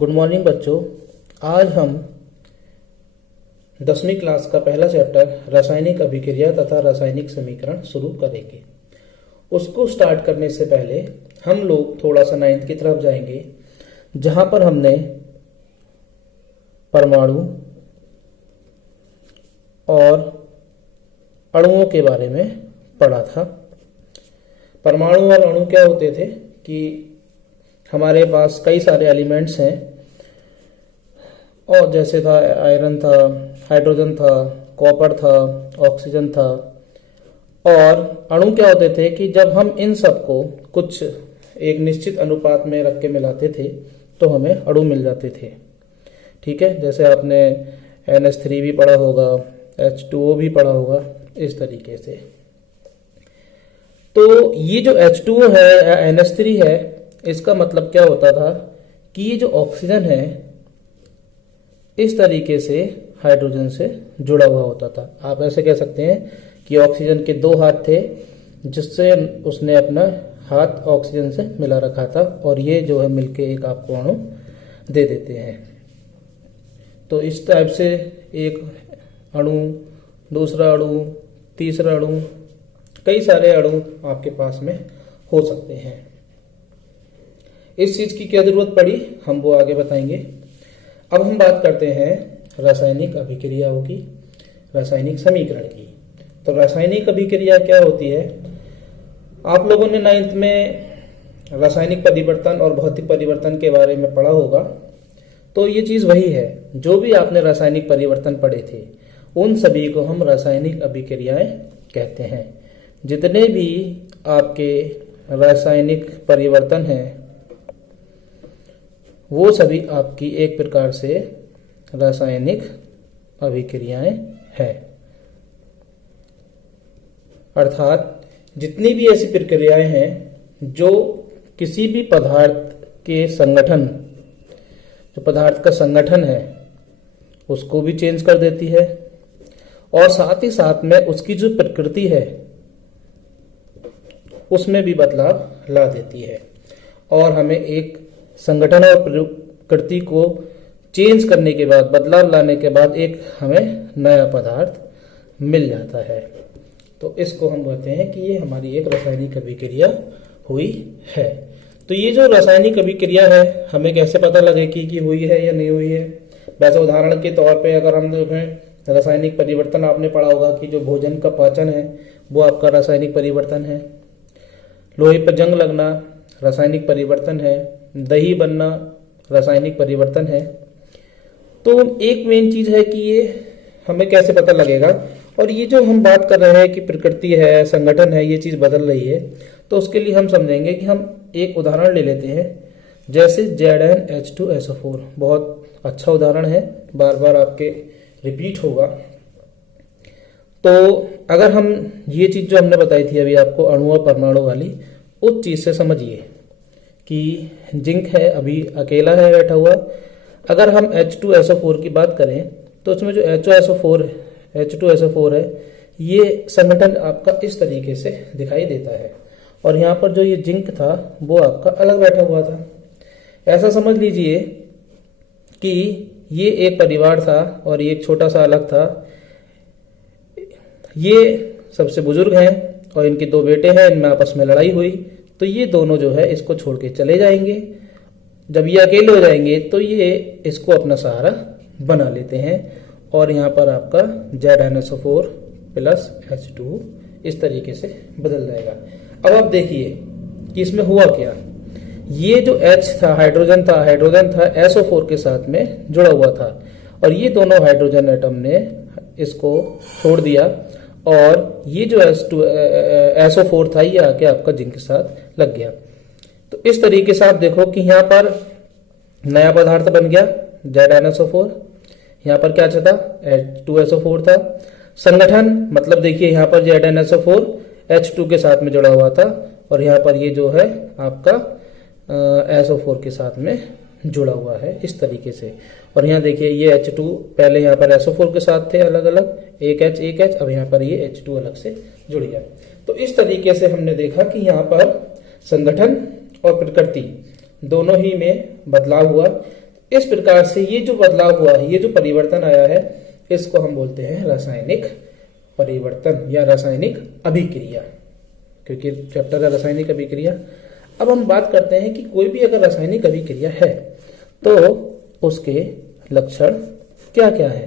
Good morning बच्चों। आज हम 10वीं क्लास का पहला चैप्टर रासायनिक अभिक्रिया तथा रासायनिक समीकरण शुरू करेंगे। उसको स्टार्ट करने से पहले हम लोग थोड़ा सा 9th की तरफ जाएंगे, जहां पर हमने परमाणु और अणुओं के बारे में पढ़ा था। परमाणु और अणु क्या होते थे कि हमारे पास कई सारे एलिमेंट्स हैं, और जैसे था आयरन था, हाइड्रोजन था, कॉपर था, ऑक्सीजन था। और अणु क्या होते थे कि जब हम इन सबको कुछ एक निश्चित अनुपात में रख के मिलाते थे तो हमें अणु मिल जाते थे। ठीक है, जैसे आपने NH3 भी पढ़ा होगा, H2O भी पढ़ा होगा, इस तरीके से। तो ये जो H2O है या NH3 है, इसका मतलब क्या होता था कि ये जो ऑक्सीजन है इस तरीके से हाइड्रोजन से जुड़ा हुआ होता था। आप ऐसे कह सकते हैं कि ऑक्सीजन के दो हाथ थे, जिससे उसने अपना हाथ ऑक्सीजन से मिला रखा था, और ये जो है मिलके एक आपको अणु दे देते हैं। तो इस टाइप से एक अणु, दूसरा अणु, तीसरा अणु, कई सारे अणु आपके पास में हो सकते हैं। इस चीज की क्या जरूरत पड़ी, हम वो आगे बताएंगे। अब हम बात करते हैं रासायनिक अभिक्रियाओं की, रासायनिक समीकरण की। तो रासायनिक अभिक्रिया क्या होती है? आप लोगों ने 9th में रासायनिक परिवर्तन और भौतिक परिवर्तन के बारे में पढ़ा होगा। तो ये चीज वही है, जो भी आपने रासायनिक परिवर्तन पढ़े थे उन सभी को हम रासायनिक अभिक्रियाएं कहते हैं। जितने भी आपके रासायनिक परिवर्तन हैं वो सभी आपकी एक प्रकार से रासायनिक अभिक्रियाएं हैं। अर्थात जितनी भी ऐसी प्रक्रियाएं हैं जो किसी भी पदार्थ के संगठन, जो पदार्थ का संगठन है उसको भी चेंज कर देती है, और साथ ही साथ में उसकी जो प्रकृति है उसमें भी बदलाव ला देती है, और हमें एक संगठन और प्रकृति को चेंज करने के बाद, बदलाव लाने के बाद एक हमें नया पदार्थ मिल जाता है। तो इसको हम कहते हैं कि ये हमारी एक रासायनिक अभिक्रिया हुई है। तो ये जो रासायनिक अभिक्रिया है हमें कैसे पता लगेगी कि हुई है या नहीं हुई है? वैसे उदाहरण के तौर पे अगर हम देखें, रासायनिक परिवर्तन आपने पढ़ा होगा कि जो भोजन का पाचन है वो आपका रासायनिक परिवर्तन है। लोहे पर जंग लगना रासायनिक परिवर्तन है। दही बनना रासायनिक परिवर्तन है। तो एक मेन चीज है कि ये हमें कैसे पता लगेगा, और ये जो हम बात कर रहे हैं कि प्रकृति है, संगठन है, ये चीज बदल रही है, तो उसके लिए हम समझेंगे कि हम एक उदाहरण ले लेते हैं, जैसे ZnH2SO4। बहुत अच्छा उदाहरण है, बार बार आपके रिपीट होगा। तो अगर हम ये चीज जो हमने बताई थी अभी आपको, अणु और परमाणु वाली, उस चीज से समझिए कि जिंक है, अभी अकेला है बैठा हुआ। अगर हम H2SO4 की बात करें तो उसमें जो H2SO4 है, ये संगठन आपका इस तरीके से दिखाई देता है, और यहाँ पर जो ये जिंक था वो आपका अलग बैठा हुआ था। ऐसा समझ लीजिए कि ये एक परिवार था और ये एक छोटा सा अलग था। ये सबसे बुजुर्ग हैं और इनके दो बेटे हैं, इनमें आपस में लड़ाई हुई, तो ये दोनों जो है इसको छोड़ के चले जाएंगे। जब ये अकेले हो जाएंगे तो ये इसको अपना सहारा बना लेते हैं, और यहाँ पर आपका ZnSO4 प्लस H2 इस तरीके से बदल जाएगा। अब आप देखिए कि इसमें हुआ क्या। ये जो H था, हाइड्रोजन था SO4 के साथ में जुड़ा हुआ था, और ये दोनों हाइड्रोजन एटम ने इसको छोड़ दिया, और ये जो SO4 था ये आके आपका जिंक के साथ लग गया। तो इस तरीके से आप देखो कि यहाँ पर नया पदार्थ बन गया ZnSO4। यहाँ पर क्या था? H2SO4 था। संगठन मतलब देखिए यहाँ पर ZnSO4 H2 के साथ में जुड़ा हुआ था, और यहाँ पर ये जो है आपका SO4 के साथ में जुड़ा हुआ है इस तरीके से। और यहाँ देखिए ये H2 पहले यहाँ पर SO4 के साथ थे अलग अलग, एक H, अब यहाँ पर ये H2 अलग से जुड़ गया। तो इस तरीके से हमने देखा कि यहाँ पर संगठन और प्रकृति दोनों ही में बदलाव हुआ। इस प्रकार से ये जो बदलाव हुआ है, ये जो परिवर्तन आया है, इसको हम बोलते हैं रासायनिक परिवर्तन या रासायनिक अभिक्रिया, क्योंकि चैप्टर है रासायनिक अभिक्रिया। अब हम बात करते हैं कि कोई भी अगर रासायनिक अभिक्रिया है तो उसके लक्षण क्या क्या है,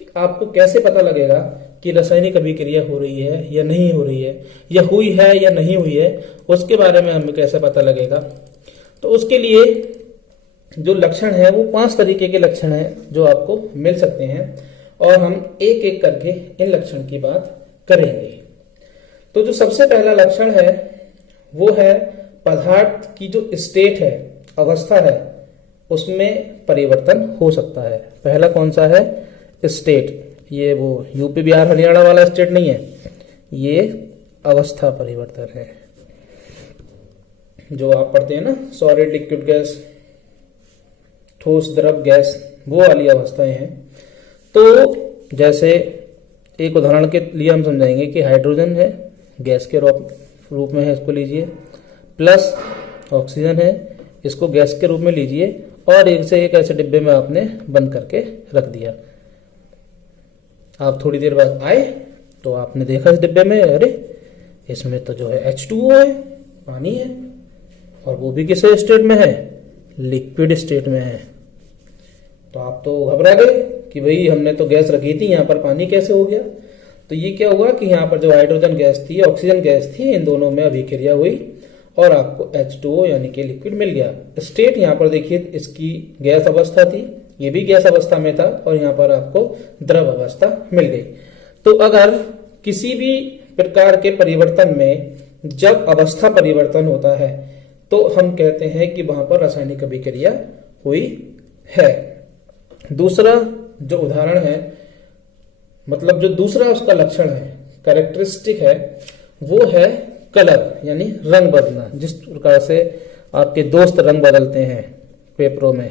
कि आपको कैसे पता लगेगा कि रासायनिक अभिक्रिया हो रही है या नहीं हो रही है, या हुई है या नहीं हुई है, उसके बारे में हमें कैसे पता लगेगा। तो उसके लिए जो लक्षण है वो 5 तरीके के लक्षण हैं जो आपको मिल सकते हैं, और हम एक एक करके इन लक्षण की बात करेंगे। तो जो सबसे पहला लक्षण है वो है पदार्थ की जो स्टेट है, अवस्था है, उसमें परिवर्तन हो सकता है। पहला कौन सा है? स्टेट। ये वो यूपी बिहार हरियाणा वाला स्टेट नहीं है, ये अवस्था परिवर्तन है जो आप पढ़ते हैं ना, सॉलिड लिक्विड गैस, ठोस द्रव गैस, वो वाली अवस्थाएं हैं। तो जैसे एक उदाहरण के लिए हम समझाएंगे कि हाइड्रोजन है, गैस के रूप में है, इसको लीजिए, प्लस ऑक्सीजन है, इसको गैस के रूप में लीजिए, और एक से एक ऐसे डिब्बे में आपने बंद करके रख दिया। आप थोड़ी देर बाद आए तो आपने देखा इस डिब्बे में, अरे इसमें तो जो है H2O है, पानी है, और वो भी किस स्टेट में है? लिक्विड स्टेट में है। तो आप तो घबरा गए कि भाई हमने तो गैस रखी थी, यहाँ पर पानी कैसे हो गया? तो ये क्या हुआ कि यहाँ पर जो हाइड्रोजन गैस थी, ऑक्सीजन गैस थी, इन दोनों में अभिक्रिया हुई और आपको H2O यानी कि लिक्विड मिल गया। स्टेट यहाँ पर देखिए, इसकी गैस अवस्था थी, ये भी गैस अवस्था में था, और यहाँ पर आपको द्रव अवस्था मिल गई। तो अगर किसी भी प्रकार के परिवर्तन में जब अवस्था परिवर्तन होता है तो हम कहते हैं कि वहां पर रासायनिक अभिक्रिया हुई है। दूसरा जो उदाहरण है, मतलब जो दूसरा उसका लक्षण है, कैरेक्टरिस्टिक है, वो है कलर यानी रंग बदलना। जिस प्रकार से आपके दोस्त रंग बदलते हैं पेपरों में,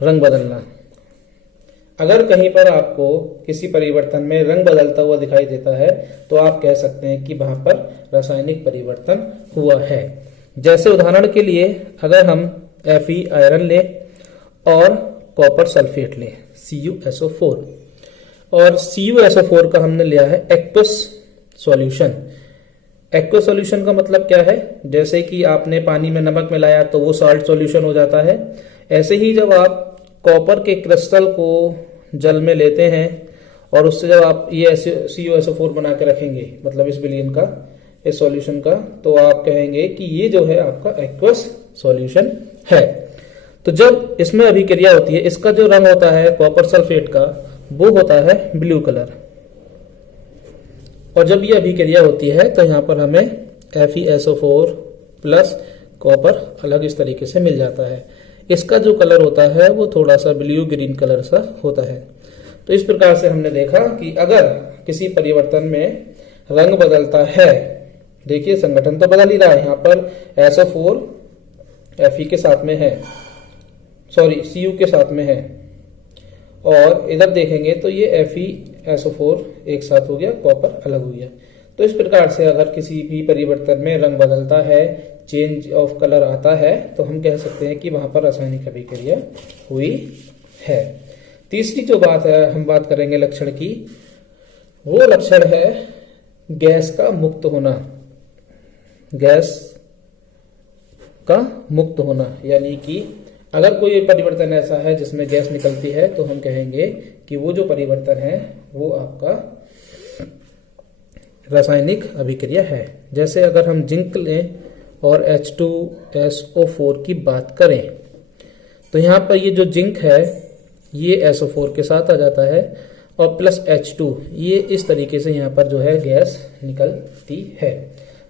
रंग बदलना। अगर कहीं पर आपको किसी परिवर्तन में रंग बदलता हुआ दिखाई देता है तो आप कह सकते हैं कि वहां पर रासायनिक परिवर्तन हुआ है। जैसे उदाहरण के लिए अगर हम Fe आयरन ले और कॉपर सल्फेट ले, CuSO4, और CuSO4 का हमने लिया है एक्वस सॉल्यूशन। एक्वस सॉल्यूशन का मतलब क्या है? जैसे कि आपने पानी में नमक मिलाया तो वो सॉल्ट सॉल्यूशन हो जाता है। ऐसे ही जब आप कॉपर के क्रिस्टल को जल में लेते हैं और उससे जब आप ये CuSO4 बना के रखेंगे, मतलब इस विलयन का, इस सॉल्यूशन का, तो आप कहेंगे कि ये जो है आपका एक्वस सॉल्यूशन है। तो जब इसमें अभिक्रिया होती है, इसका जो रंग होता है कॉपर सल्फेट का, वो होता है ब्लू कलर, और जब ये अभिक्रिया होती है तो यहाँ पर हमें FeSO4 प्लस कॉपर अलग इस तरीके से मिल जाता है। इसका जो कलर होता है वो थोड़ा सा ब्लू ग्रीन कलर सा होता है। तो इस प्रकार से हमने देखा कि अगर किसी परिवर्तन में रंग बदलता है, देखिए संगठन तो बदल ही रहा है, यहाँ पर SO4 Fe के साथ में है, सॉरी Cu के साथ में है, और इधर देखेंगे तो ये FeSO4 एक साथ हो गया, कॉपर अलग हो गया। तो इस प्रकार से अगर किसी भी परिवर्तन में रंग बदलता है, चेंज ऑफ कलर आता है, तो हम कह सकते हैं कि वहां पर रासायनिक अभिक्रिया हुई है। तीसरी जो बात है, हम बात करेंगे लक्षण की, वो लक्षण है गैस का मुक्त होना। गैस का मुक्त होना यानी कि अगर कोई परिवर्तन ऐसा है जिसमें गैस निकलती है तो हम कहेंगे कि वो जो परिवर्तन है वो आपका रासायनिक अभिक्रिया है। जैसे अगर हम जिंक लें और H2SO4 की बात करें तो यहाँ पर ये जो जिंक है ये SO4 के साथ आ जाता है, और प्लस H2, ये इस तरीके से यहाँ पर जो है गैस निकलती है।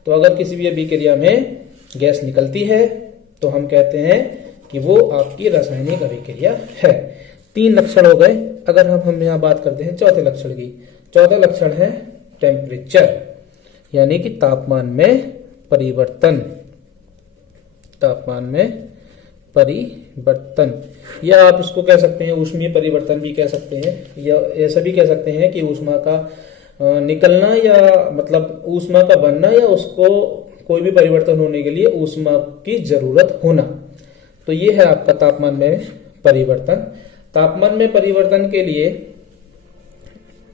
तो अगर किसी भी अभिक्रिया में गैस निकलती है तो हम कहते हैं कि वो आपकी रासायनिक अभिक्रिया है। 3 लक्षण हो गए। अगर हम यहाँ बात करते हैं चौथे लक्षण की, चौथा लक्षण है टेम्परेचर यानी कि तापमान में परिवर्तन। तापमान में परिवर्तन, या आप इसको कह सकते हैं ऊष्मीय परिवर्तन भी कह सकते हैं, या ऐसा भी कह सकते हैं कि ऊष्मा का निकलना या मतलब ऊष्मा का बनना, या उसको कोई भी परिवर्तन होने के लिए ऊष्मा की जरूरत होना। तो ये है आपका तापमान में परिवर्तन। तापमान में परिवर्तन के लिए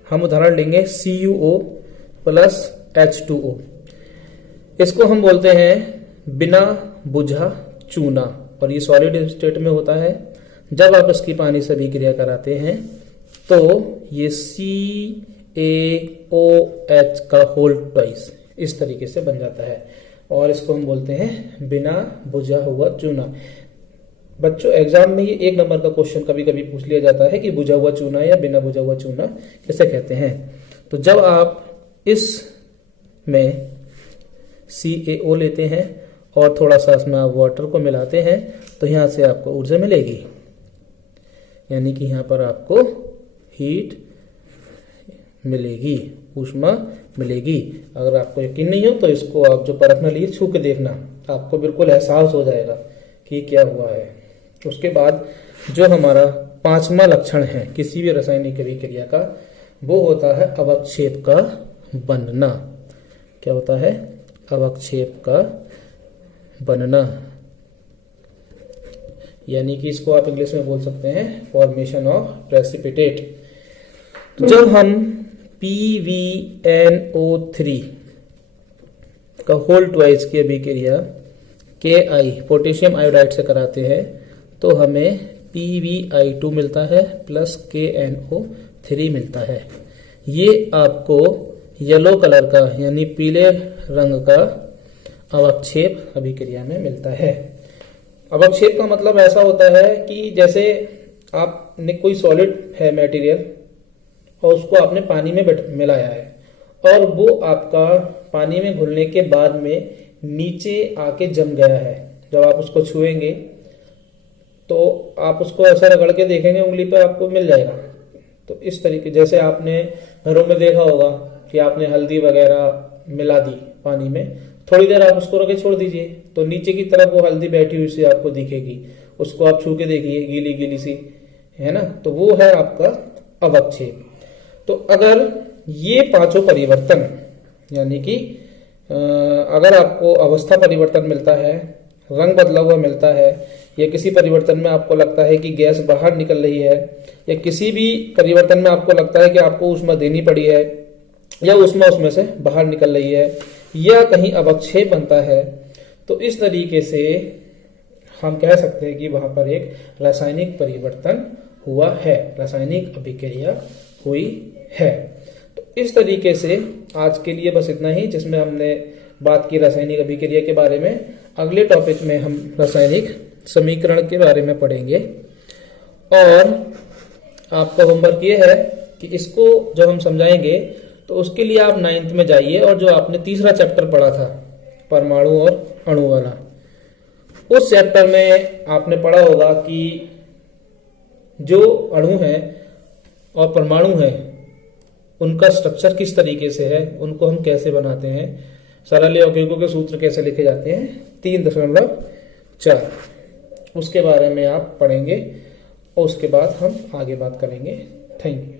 हम उदाहरण लेंगे CuO प्लस H2O। इसको हम बोलते हैं बिना बुझा चूना, और ये सॉलिड स्टेट में होता है। जब आप इसकी पानी से अभिक्रिया कराते हैं तो ये CaOH का होल ट्वाइस इस तरीके से बन जाता है, और इसको हम बोलते हैं बिना बुझा हुआ चूना। बच्चों एग्जाम में ये 1 नंबर का क्वेश्चन कभी कभी पूछ लिया जाता है कि बुझा हुआ चूना या बिना बुझा हुआ चूना किसे कहते हैं। तो जब आप इस में CaO लेते हैं और थोड़ा सा इसमें आप वाटर को मिलाते हैं तो यहाँ से आपको ऊर्जा मिलेगी, यानी कि यहाँ पर आपको हीट मिलेगी, ऊष्मा मिलेगी। अगर आपको यकीन नहीं हो तो इसको आप जो परखना लिए छू के देखना, आपको बिल्कुल एहसास हो जाएगा कि क्या हुआ है। उसके बाद जो हमारा 5वां लक्षण है किसी भी रासायनिक अभिक्रिया का, वो होता है अवक्षेप का बनना। क्या होता है? अवक्षेप का बनना, यानी कि इसको आप इंग्लिश में बोल सकते हैं फॉर्मेशन ऑफ प्रेसिपिटेट। तो जब हम PbNO3 का होल ट्वाइस की अभिक्रिया Ki पोटेशियम आयोडाइड से कराते हैं तो हमें PbI2 मिलता है प्लस KNO3 मिलता है। ये आपको येलो कलर का यानी पीले रंग का अवक्षेप अभिक्रिया में मिलता है। अवक्षेप का मतलब ऐसा होता है कि जैसे आपने कोई सॉलिड है मटेरियल और उसको आपने पानी में मिलाया है और वो आपका पानी में घुलने के बाद में नीचे आके जम गया है। जब आप उसको छुएंगे तो आप उसको ऐसा रगड़ के देखेंगे उंगली पर, आपको मिल जाएगा। तो इस तरीके जैसे आपने घरों में देखा होगा कि आपने हल्दी वगैरह मिला दी पानी में, थोड़ी देर आप उसको रखे छोड़ दीजिए तो नीचे की तरफ वो हल्दी बैठी हुई सी आपको दिखेगी। उसको आप छू के देखिए, गीली गीली सी है ना, तो वो है आपका अवक्षेप। तो अगर ये 5 परिवर्तन यानी कि अगर आपको अवस्था परिवर्तन मिलता है, रंग बदला हुआ मिलता है, या किसी परिवर्तन में आपको लगता है कि गैस बाहर निकल रही है, या किसी भी परिवर्तन में आपको लगता है कि आपको ऊष्मा देनी पड़ी है या ऊष्मा उसमें से बाहर निकल रही है, या कहीं अवक्षेप बनता है, तो इस तरीके से हम कह सकते हैं कि वहां पर एक रासायनिक परिवर्तन हुआ है, रासायनिक अभिक्रिया हुई है। तो इस तरीके से आज के लिए बस इतना ही, जिसमें हमने बात की रासायनिक अभिक्रिया के बारे में। अगले टॉपिक में हम रासायनिक समीकरण के बारे में पढ़ेंगे, और आपका होमवर्क ये है कि इसको जब हम समझाएंगे तो उसके लिए आप 9th में जाइए और जो आपने तीसरा चैप्टर पढ़ा था परमाणु और अणु वाला, उस चैप्टर में आपने पढ़ा होगा कि जो अणु है और परमाणु है उनका स्ट्रक्चर किस तरीके से है, उनको हम कैसे बनाते हैं, सरल यौगिकों के सूत्र कैसे लिखे जाते हैं, 3.4 उसके बारे में आप पढ़ेंगे और उसके बाद हम आगे बात करेंगे। Thank you.